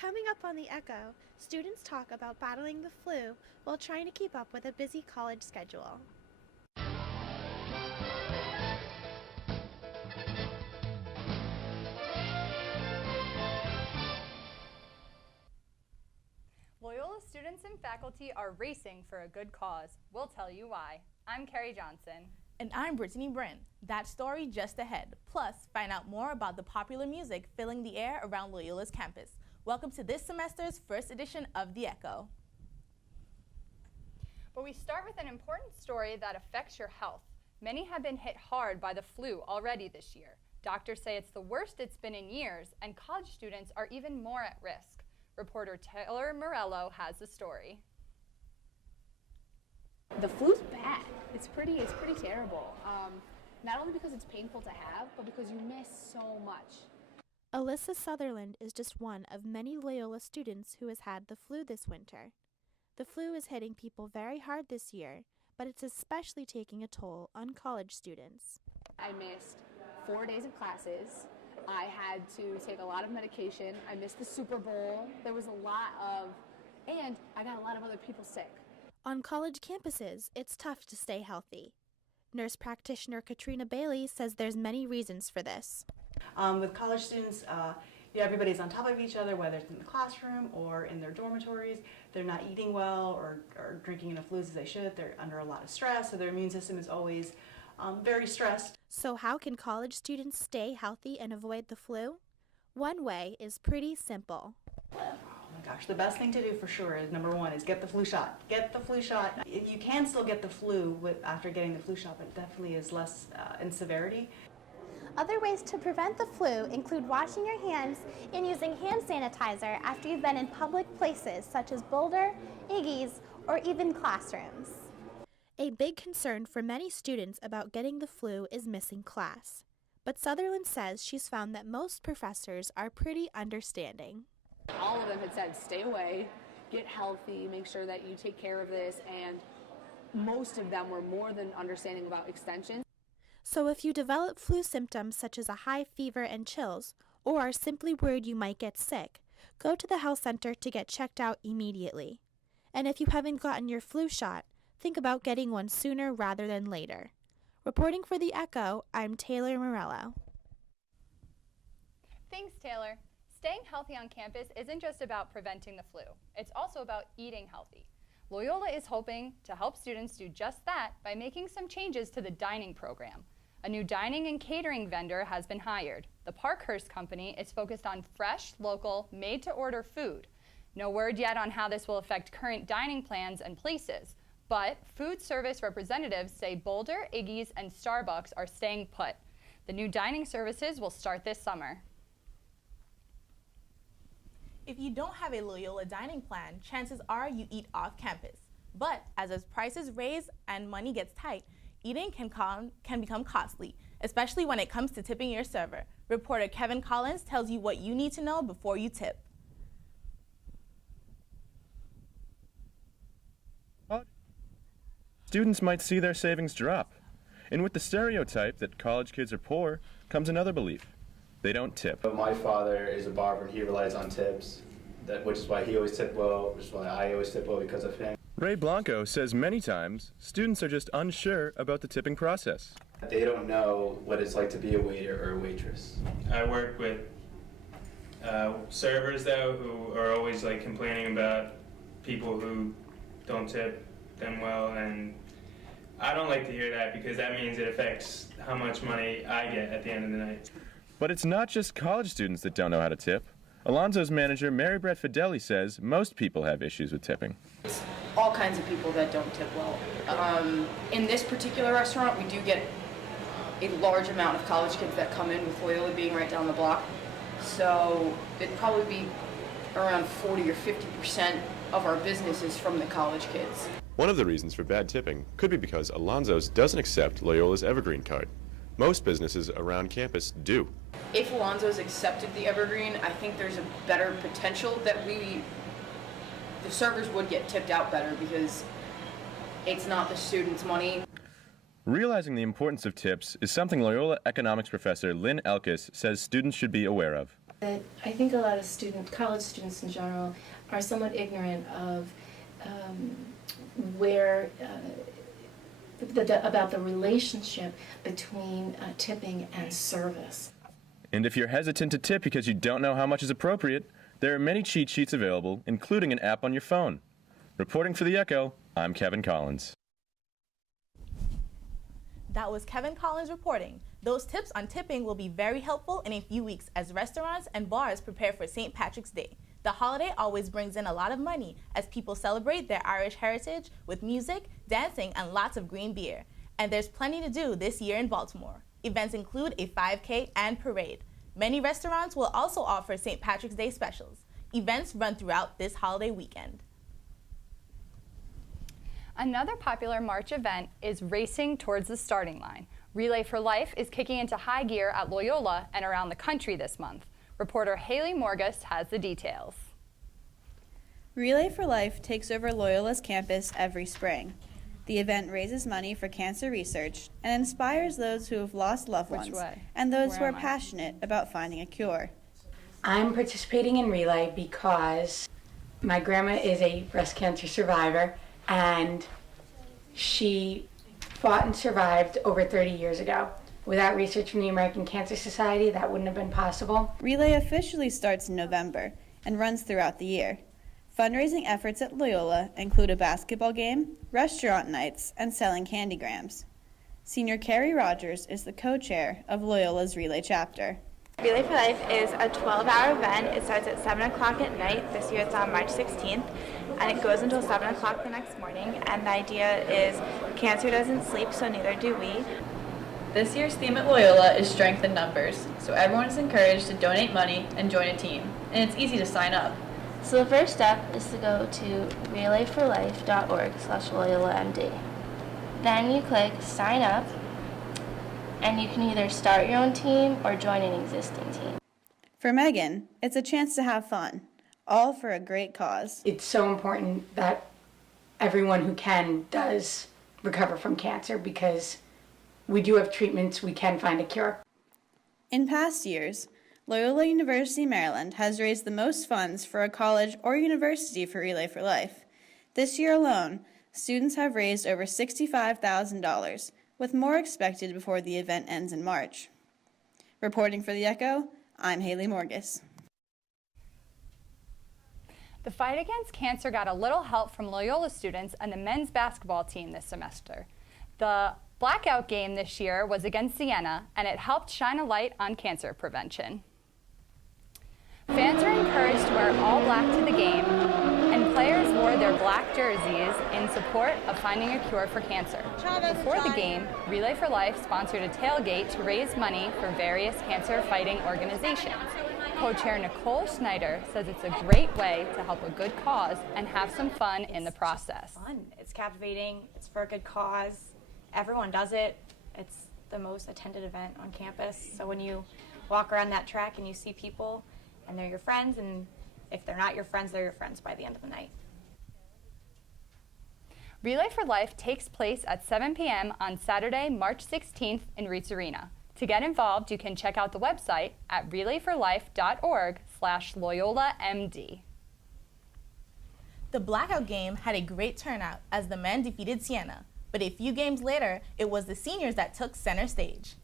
Coming up on The Echo, students talk about battling the flu while trying to keep up with a busy college schedule. Loyola students and faculty are racing for a good cause. We'll tell you why. I'm Kerry Johnson. And I'm Brittany Brin. That story just ahead. Plus, find out more about the popular music filling the air around Loyola's campus. Welcome to this semester's first edition of The Echo. But we start with an important story that affects your health. Many have been hit hard by the flu already this year. Doctors say it's the worst it's been in years, and college students are even more at risk. Reporter Taylor Morello has the story. The flu's bad. It's pretty terrible. Not only because it's painful to have, but because you miss so much. Alyssa Sutherland is just one of many Loyola students who has had the flu this winter. The flu is hitting people very hard this year, but it's especially taking a toll on college students. I missed 4 days of classes. I had to take a lot of medication. I missed the Super Bowl. There was and I got a lot of other people sick. On college campuses, it's tough to stay healthy. Nurse practitioner Katrina Bailey says there's many reasons for this. With college students, everybody's on top of each other, whether it's in the classroom or in their dormitories. They're not eating well or drinking enough fluids as they should. They're under a lot of stress, so their immune system is always very stressed. So how can college students stay healthy and avoid the flu? One way is pretty simple. Oh my gosh, the best thing to do for sure is number one is get the flu shot. Get the flu shot. You can still get the flu after getting the flu shot, but it definitely is less in severity. Other ways to prevent the flu include washing your hands and using hand sanitizer after you've been in public places such as Boulder, Iggy's, or even classrooms. A big concern for many students about getting the flu is missing class. But Sutherland says she's found that most professors are pretty understanding. All of them had said, stay away, get healthy, make sure that you take care of this, and most of them were more than understanding about extension. So if you develop flu symptoms such as a high fever and chills, or are simply worried you might get sick, go to the health center to get checked out immediately. And if you haven't gotten your flu shot, think about getting one sooner rather than later. Reporting for The Echo, I'm Taylor Morello. Thanks, Taylor. Staying healthy on campus isn't just about preventing the flu. It's also about eating healthy. Loyola is hoping to help students do just that by making some changes to the dining program. A new dining and catering vendor has been hired. The Parkhurst Company is focused on fresh, local, made-to-order food. No word yet on how this will affect current dining plans and places, but food service representatives say Boulder, Iggy's, and Starbucks are staying put. The new dining services will start this summer. If you don't have a Loyola dining plan, chances are you eat off campus. But as prices raise and money gets tight, eating can become costly, especially when it comes to tipping your server. Reporter Kevin Collins tells you what you need to know before you tip. Students might see their savings drop. And with the stereotype that college kids are poor comes another belief. They don't tip. But my father is a barber and he relies on tips, which is why he always tipped well, which is why I always tip well because of him. Ray Blanco says many times students are just unsure about the tipping process. They don't know what it's like to be a waiter or a waitress. I work with servers though who are always like complaining about people who don't tip them well, and I don't like to hear that because that means it affects how much money I get at the end of the night. But it's not just college students that don't know how to tip. Alonzo's manager, Mary Brett Fideli, says most people have issues with tipping. It's all kinds of people that don't tip well. In this particular restaurant, we do get a large amount of college kids that come in, with Loyola being right down the block. So it'd probably be around 40 or 50% of our business is from the college kids. One of the reasons for bad tipping could be because Alonzo's doesn't accept Loyola's Evergreen card. Most businesses around campus do. If Alonzo's accepted the Evergreen, I think there's a better potential that the servers would get tipped out better because it's not the students' money. Realizing the importance of tips is something Loyola economics professor Lynn Elkis says students should be aware of. That I think a lot of students, college students in general, are somewhat ignorant of about the relationship between tipping and service. And if you're hesitant to tip because you don't know how much is appropriate, there are many cheat sheets available, including an app on your phone. Reporting for The Echo, I'm Kevin Collins. That was Kevin Collins reporting. Those tips on tipping will be very helpful in a few weeks as restaurants and bars prepare for St. Patrick's Day. The holiday always brings in a lot of money as people celebrate their Irish heritage with music, dancing, and lots of green beer. And there's plenty to do this year in Baltimore. Events include a 5K and parade. Many restaurants will also offer St. Patrick's Day specials. Events run throughout this holiday weekend. Another popular March event is racing towards the starting line. Relay for Life is kicking into high gear at Loyola and around the country this month. Reporter Haley Morgus has the details. Relay for Life takes over Loyola's campus every spring. The event raises money for cancer research and inspires those who have lost loved ones and those who are passionate about finding a cure. I'm participating in Relay because my grandma is a breast cancer survivor and she fought and survived over 30 years ago. Without research from the American Cancer Society, that wouldn't have been possible. Relay officially starts in November and runs throughout the year. Fundraising efforts at Loyola include a basketball game, restaurant nights, and selling candygrams. Senior Kerry Rogers is the co-chair of Loyola's Relay chapter. Relay for Life is a 12-hour event. It starts at 7 o'clock at night. This year it's on March 16th, and it goes until 7 o'clock the next morning. And the idea is cancer doesn't sleep, so neither do we. This year's theme at Loyola is strength in numbers, so everyone is encouraged to donate money and join a team, and it's easy to sign up. So the first step is to go to relayforlife.org/LoyolaMD. Then you click sign up, and you can either start your own team or join an existing team. For Megan, it's a chance to have fun, all for a great cause. It's so important that everyone who can does recover from cancer because we do have treatments, we can find a cure. In past years, Loyola University Maryland has raised the most funds for a college or university for Relay for Life. This year alone, students have raised over $65,000, with more expected before the event ends in March. Reporting for The Echo, I'm Haley Morgus. The fight against cancer got a little help from Loyola students and the men's basketball team this semester. The blackout game this year was against Siena, and it helped shine a light on cancer prevention. Fans are encouraged to wear all black to the game, and players wore their black jerseys in support of finding a cure for cancer. Before the game, Relay for Life sponsored a tailgate to raise money for various cancer-fighting organizations. Co-chair Nicole Schneider says it's a great way to help a good cause and have some fun in the process. It's captivating, it's for a good cause. Everyone does it. It's the most attended event on campus. So when you walk around that track and you see people and they're your friends, and if they're not your friends, they're your friends by the end of the night. Relay for Life takes place at 7 p.m. on Saturday, March 16th in Reitz Arena. To get involved, you can check out the website at relayforlife.org/LoyolaMD. The blackout game had a great turnout as the men defeated Siena. But a few games later, it was the seniors that took center stage.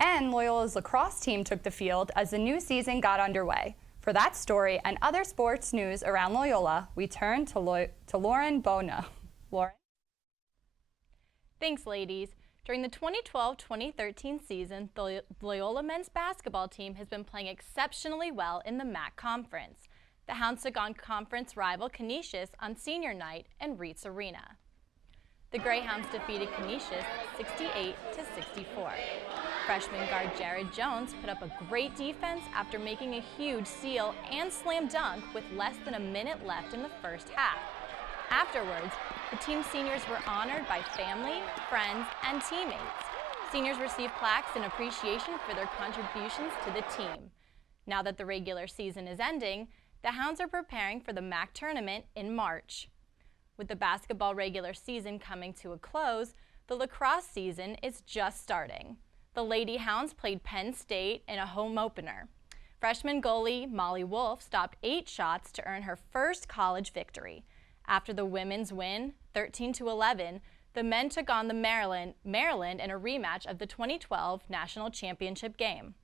And Loyola's lacrosse team took the field as the new season got underway. For that story and other sports news around Loyola, we turn to Lauren Boenau. Lauren? Thanks, ladies. During the 2012-2013 season, the Loyola men's basketball team has been playing exceptionally well in the MAC Conference. The Hounds took on conference rival Canisius on senior night in Reitz Arena. The Greyhounds defeated Canisius 68-64. Freshman guard Jared Jones put up a great defense after making a huge steal and slam dunk with less than a minute left in the first half. Afterwards, the team's seniors were honored by family, friends, and teammates. Seniors received plaques in appreciation for their contributions to the team. Now that the regular season is ending, the Hounds are preparing for the MAC tournament in March. With the basketball regular season coming to a close, the lacrosse season is just starting. The Lady Hounds played Penn State in a home opener. Freshman goalie Molly Wolf stopped 8 shots to earn her first college victory. After the women's win, 13-11, the men took on the Maryland in a rematch of the 2012 national championship game.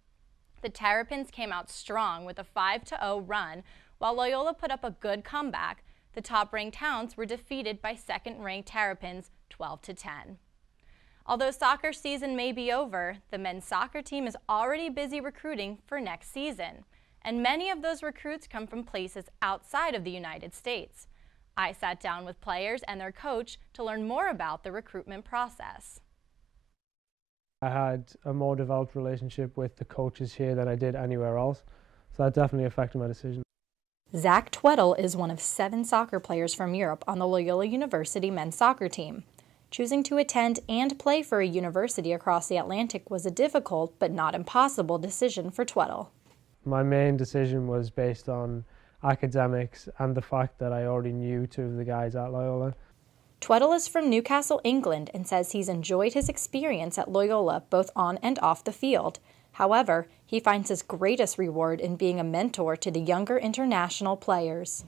The Terrapins came out strong with a 5-0 run, while Loyola put up a good comeback. The top-ranked Hounds were defeated by second-ranked Terrapins 12-10. Although soccer season may be over, the men's soccer team is already busy recruiting for next season, and many of those recruits come from places outside of the United States. I sat down with players and their coach to learn more about the recruitment process. I had a more developed relationship with the coaches here than I did anywhere else, so that definitely affected my decision. Zach Tweddle is one of 7 soccer players from Europe on the Loyola University men's soccer team. Choosing to attend and play for a university across the Atlantic was a difficult but not impossible decision for Tweddle. My main decision was based on academics and the fact that I already knew 2 of the guys at Loyola. Tweddle is from Newcastle, England, and says he's enjoyed his experience at Loyola both on and off the field. However, he finds his greatest reward in being a mentor to the younger international players.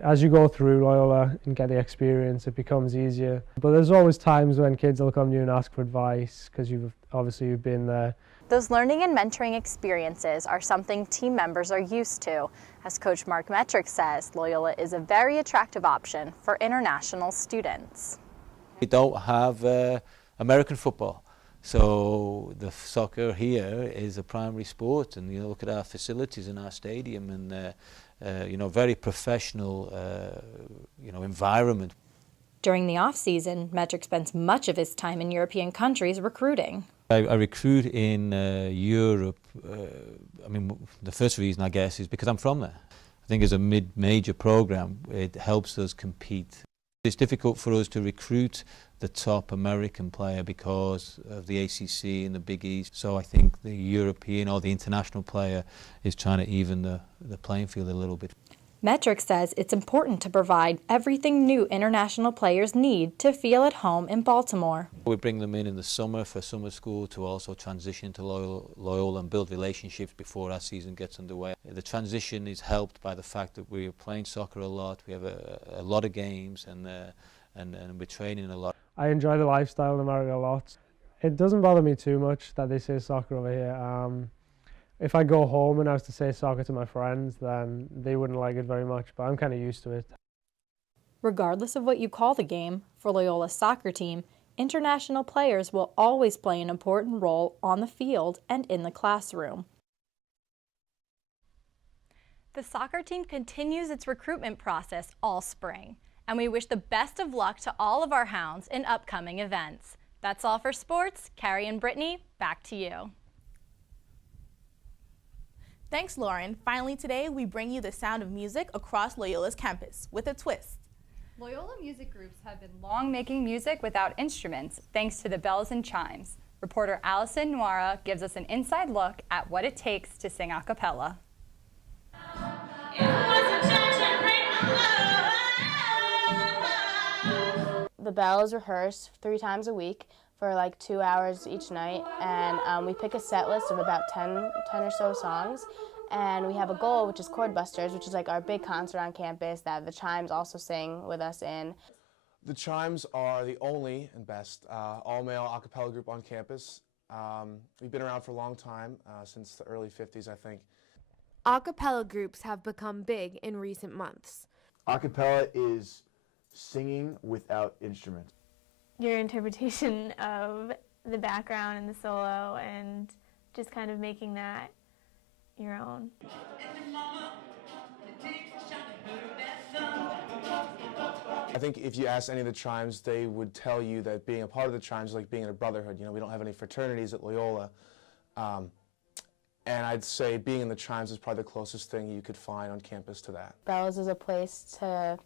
As you go through Loyola and get the experience, it becomes easier. But there's always times when kids will come to you and ask for advice because you've been there. Those learning and mentoring experiences are something team members are used to. As Coach Mark Metrick says, Loyola is a very attractive option for international students. We don't have American football, so the soccer here is a primary sport, and you look at our facilities in our stadium and very professional environment. During the off-season, Metrick spends much of his time in European countries recruiting. I recruit in Europe. The first reason, I guess, is because I'm from there. I think as a mid-major program, it helps us compete. It's difficult for us to recruit the top American player because of the ACC and the Big East. So I think the European or the international player is trying to even the playing field a little bit. Metrick says it's important to provide everything new international players need to feel at home in Baltimore. We bring them in the summer for summer school to also transition to Loyola and build relationships before our season gets underway. The transition is helped by the fact that we are playing soccer a lot, we have a lot of games, and we're training a lot. I enjoy the lifestyle in America a lot. It doesn't bother me too much that they say soccer over here. If I go home and I was to say soccer to my friends, then they wouldn't like it very much, but I'm kind of used to it. Regardless of what you call the game, for Loyola's soccer team, international players will always play an important role on the field and in the classroom. The soccer team continues its recruitment process all spring, and we wish the best of luck to all of our Hounds in upcoming events. That's all for sports. Kerry and Brittany, back to you. Thanks, Lauren. Finally today, we bring you the sound of music across Loyola's campus with a twist. Loyola music groups have been long making music without instruments, thanks to the Belles and Chimes. Reporter Allison Noira gives us an inside look at what it takes to sing a cappella. The Belles rehearse 3 times a week for like 2 hours each night, and we pick a set list of about 10 or so songs, and we have a goal, which is Chord Busters, which is like our big concert on campus that the Chimes also sing with us in. The Chimes are the only and best all-male a cappella group on campus. We've been around for a long time, since the early 50s, I think. A cappella groups have become big in recent months. A cappella is singing without instruments. Your interpretation of the background and the solo, and just kind of making that your own. I think if you ask any of the Chimes, they would tell you that being a part of the Chimes is like being in a brotherhood. You know, we don't have any fraternities at Loyola. And I'd say being in the Chimes is probably the closest thing you could find on campus to that. Belles is a place to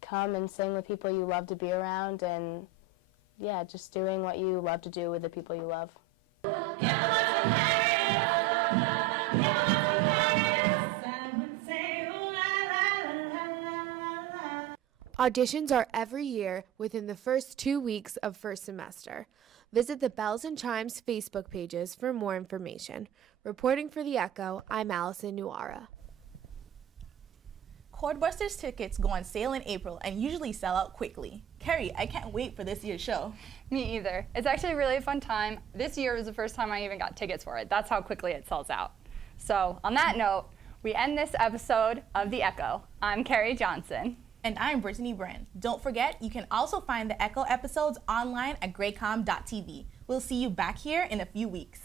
come and sing with people you love to be around, and yeah, just doing what you love to do with the people you love. Auditions are every year within the first 2 weeks of first semester. Visit the Belles and Chimes Facebook pages for more information. Reporting for The Echo, I'm Allison Nuara. Chordbusters tickets go on sale in April and usually sell out quickly. Kerry, I can't wait for this year's show. Me either. It's actually a really fun time. This year was the first time I even got tickets for it. That's how quickly it sells out. So on that note, we end this episode of The Echo. I'm Kerry Johnson. And I'm Brittany Brin. Don't forget, you can also find the Echo episodes online at GreyComm.tv. We'll see you back here in a few weeks.